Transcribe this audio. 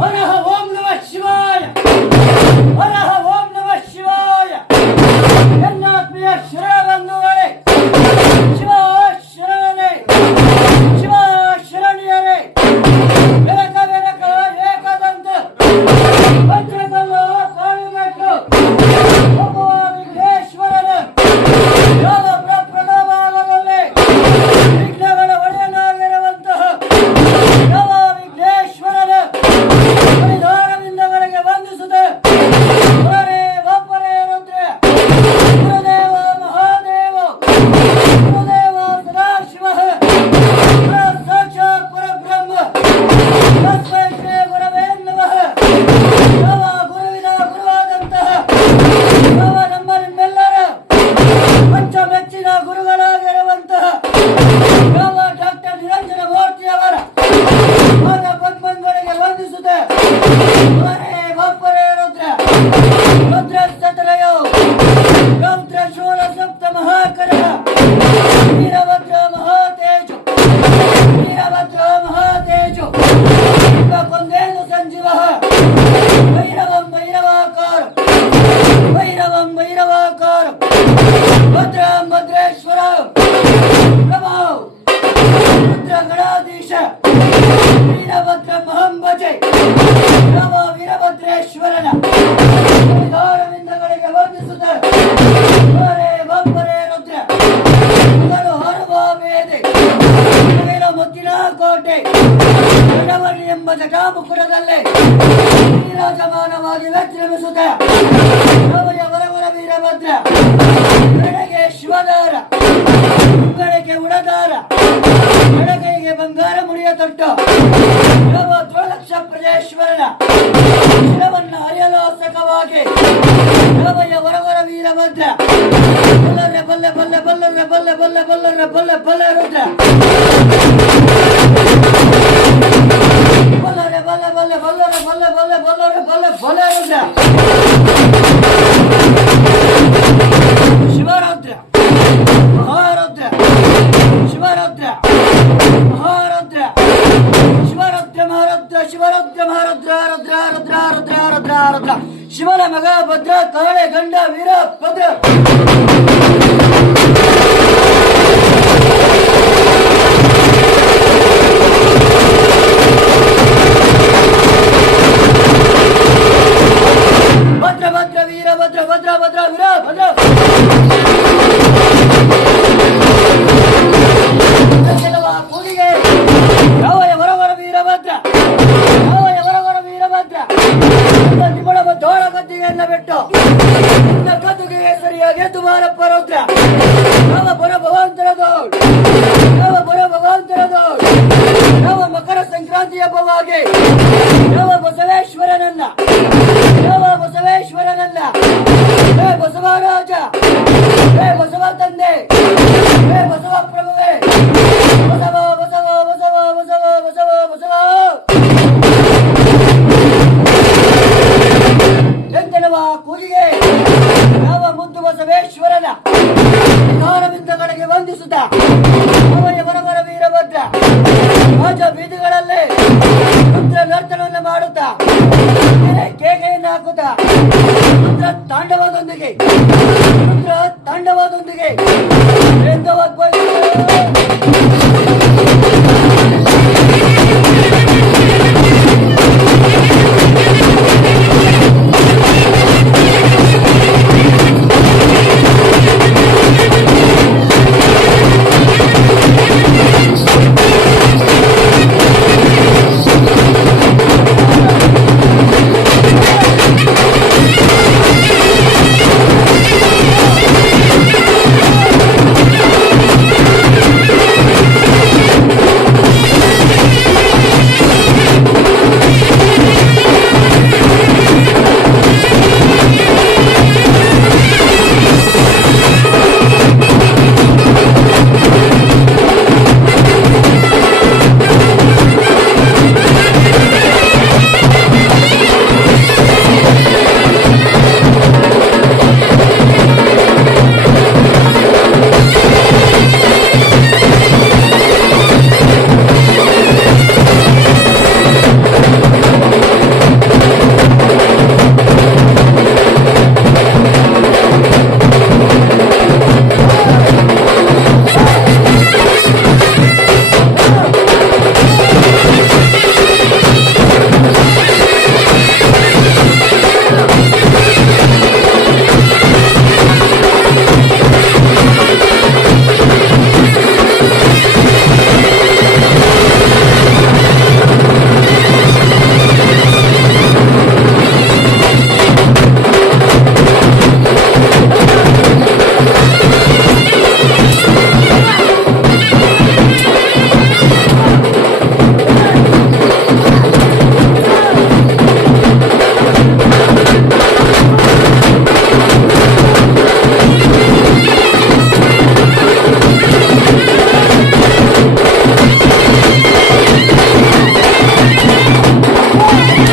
ವರಹ ಓಂ ನಮಃ ಶಿವಾಯ, ವರಹ ಓಂ ನಮಃ ಶಿವಾಯ. ಎನ್ನಾತ್ಮೀಯ ಶರಣಬಂಧುಗಳೇ, ಶಿವ ಶರಣರೇ, ಶಿವ ಶರಣಿಯರೇ, ಬೆನಕ ಬೆನಕ ಏಕದಂತ ವಜ್ರಕಲ್ಲ ಕಾಳಿಮೆಟ್ಟು ಒಬ್ಬ ವಿಘ್ನೇಶ್ವರನ ಯಾವ ಪ್ರಣಾಮಗಳಲ್ಲಿ ವಿಘ್ನಗಳ ಒಡೆಯನಾಗಿರುವಂತಹ ಯಾವ ವಿಘ್ನೇಶ್ವರನ ಬಲಿದಾನವಿಂದಗಳಿಗೆ ವಂದಿಸುತ್ತೆ. ಒರೆ ಒಬ್ಬರೇ ರುದ್ರ, ಗುರುದೇವ ಮಹಾದೇವ, ಗುರುದೇವ ಸದಾಶಿವ, ಸಾಕ್ಷಾತ್ ಪರಬ್ರಹ್ಮ, ತಸ್ಮೈ ಶ್ರೀ ಗುರವೇ ನಮಃ. ಯಾವ ಗುರುವಿನ ಗುರುವಾದಂತಹ ಯಾವ ನಮ್ಮ ನಿಮ್ಮೆಲ್ಲರ ಪಂಚಮೆಚ್ಚಿನ ಗುರುಗಳಾಗಿರುವಂತಹ ಯಾವ ಡಾಕ್ಟರ್ ನಿರಂಜನ ಮೂರ್ತಿಯವರ ಪಾದ ಪದ್ಮಗಳಿಗೆ ವಂದಿಸುತ್ತೆ. ಒರೆ ಒಬ್ಬರೇ ರುದ್ರ, ಭದ್ರಸ್ತತ್ರಯೋ ರೌದ್ರ ಶೂಲ ಸಪ್ತ ಮಹಾಕರ, ವೀರಭದ್ರ ಮಹಾತೇಜು, ವೀರಭದ್ರ ಮಹಾತೇಜು, ಕೊಂದೇನು ಸಂಜೀವ, ಭೈರವಂ ಭೈರವಾಕಾರ, ಭೈರವಂ ಭೈರವಾಕಾರ, ಭದ್ರಂ ಭದ್ರೇಶ್ವರ ಪ್ರಭೋ ರುದ್ರ ಗಣಾಧೀಶ, ವೀರಭದ್ರ ಮಹಂ ಭಜೆ. ಪ್ರಭ ವೀರಭದ್ರೇಶ್ವರನ ವಿಧಾನವಿಂದಗಳಿಗೆ ವಂದಿಸುತ್ತಾರೆ. ಒರೆ ಒಬ್ಬರೇ ರುದ್ರ, ಇವರು ಹರುವ ವೇದೆ, ಇವರು ಮುತ್ತಿನ ಕೋಟೆ, ಗಡವಳ್ಳಿ ಎಂಬ ಜಟಾಮುಕುರದಲ್ಲೇ ವಿರಾಜಮಾನವಾಗಿ ವಿಜೃಂಭಿಸುತ್ತ ನವಯ ವರವರ ವೀರಭದ್ರ, ಬೆಳಗ್ಗೆ ಶಿವದಾರ, ಬೆಳಗ್ಗೆ ಉಡದಾರ, ಬೆಳಗ್ಗೆ ಬಂಗಾರ ಮುಡಿಯ ತೊಟ್ಟು ನವ ದ್ವಲಕ್ಷ ಪ್ರಜೇಶ್ವರನ ಶಿರವನ್ನ ಹರಿಯಲಾಸಕವಾಗಿ ನವಯ ವರವರ ವೀರಭದ್ರ, ಬಲ್ಲರೆ ಬಲ್ಲೆ ಬಲ್ಲೆ ಬಲ್ಲರೆ ಬಲ್ಲೆ ಬಲ್ಲೆ ಬಲ್ಲರೆ ಬಲ್ಲೆ ಬಲ್ಲೆ ರುದ್ರ, ಬಲ್ಲರೆ ಬಲ್ಲೆ ಬಲ್ಲೆ ಬಲ್ಲರೆ ಬಲ್ಲೆ ಬಲ್ಲೆ ಬಲ್ಲರೆ ಬಲ್ಲೆ ಬಲ್ಲೆ ರುದ್ರ, ಶಿವರುದ್ರ ಮಹಾರುದ್ರ, ಶಿವರುದ್ರ ಮಹಾರುದ್ರ, ಶಿವರುದ್ರ ಮಹಾರುದ್ರ, ಶಿವರುದ್ರ ಮಹಾರುದ್ರ, ರುದ್ರ ರುದ್ರ ರುದ್ರ ರುದ್ರ ರುದ್ರ, ಶಿವನ ಮಗ ಭದ್ರ, ಕಾಳೆ ಗಂಡ ವೀರಭದ್ರ. ಭದ್ರ ಭದ್ರ ವೀರಭದ್ರ, ಭದ್ರ ಭದ್ರ ವೀರಭದ್ರ. ಕೂಡಿಗೆ ಯಾವಯ ವರವರ ವೀರಭದ್ರ, ಯಾವಯ ವರವರ ವೀರಭದ್ರ, ನಿಮ್ಮೊಳಗ ದೋಳ ಗದ್ದಿಗೆಯನ್ನ ಬಿಟ್ಟು ನಿನ್ನ ಗದ್ದುಗೆ ಸರಿಯಾಗಿ ಎದ್ದು ಬಾರಪ್ಪ ರುದ್ರ. ಯಾವ ಬರ ಭಗವಂತರದೋಳ್, ಯಾವ ಬರ ಭಗವಂತರದೋಳ್, ಯಾವ ಮಕರ ಸಂಕ್ರಾಂತಿ ಹಬ್ಬವಾಗಿ ಯಾವ ಬಸವೇಶ್ವರನನ್ನ, ಯಾವ ಬಸವೇಶ್ವರನನ್ನ, ಹೇ ಬಸವರಾಜ, ಹೇ ಬಸವ ತಂದೆ, ಹೇ ಬಸವ ಪ್ರಭುವೇ, ಬಸವ ಬಸವ ಬಸವ ಬಸವ ಬಸವ ಬಸವ ಎಂತನವ ಕೂಲಿಗೆ ಯಾವ ಮುದ್ದು ಬಸವೇಶ್ವರನ ವಿಧಾನವಿಂದಗಳಿಗೆ ವಂದಿಸುತ್ತ ಅವಯ ವರವರ ವೀರಭದ್ರ ರಾಜ ಬೀದಿಗಳಲ್ಲಿ ರುದ್ರ ನರ್ತನವನ್ನು ಮಾಡುತ್ತಾ ಕೇಕೆಯನ್ನು ಹಾಕುತ್ತಾ ರುದ್ರ ತಾಂಡವದೊಂದಿಗೆ, ರುದ್ರ ತಾಂಡವದೊಂದಿಗೆ রে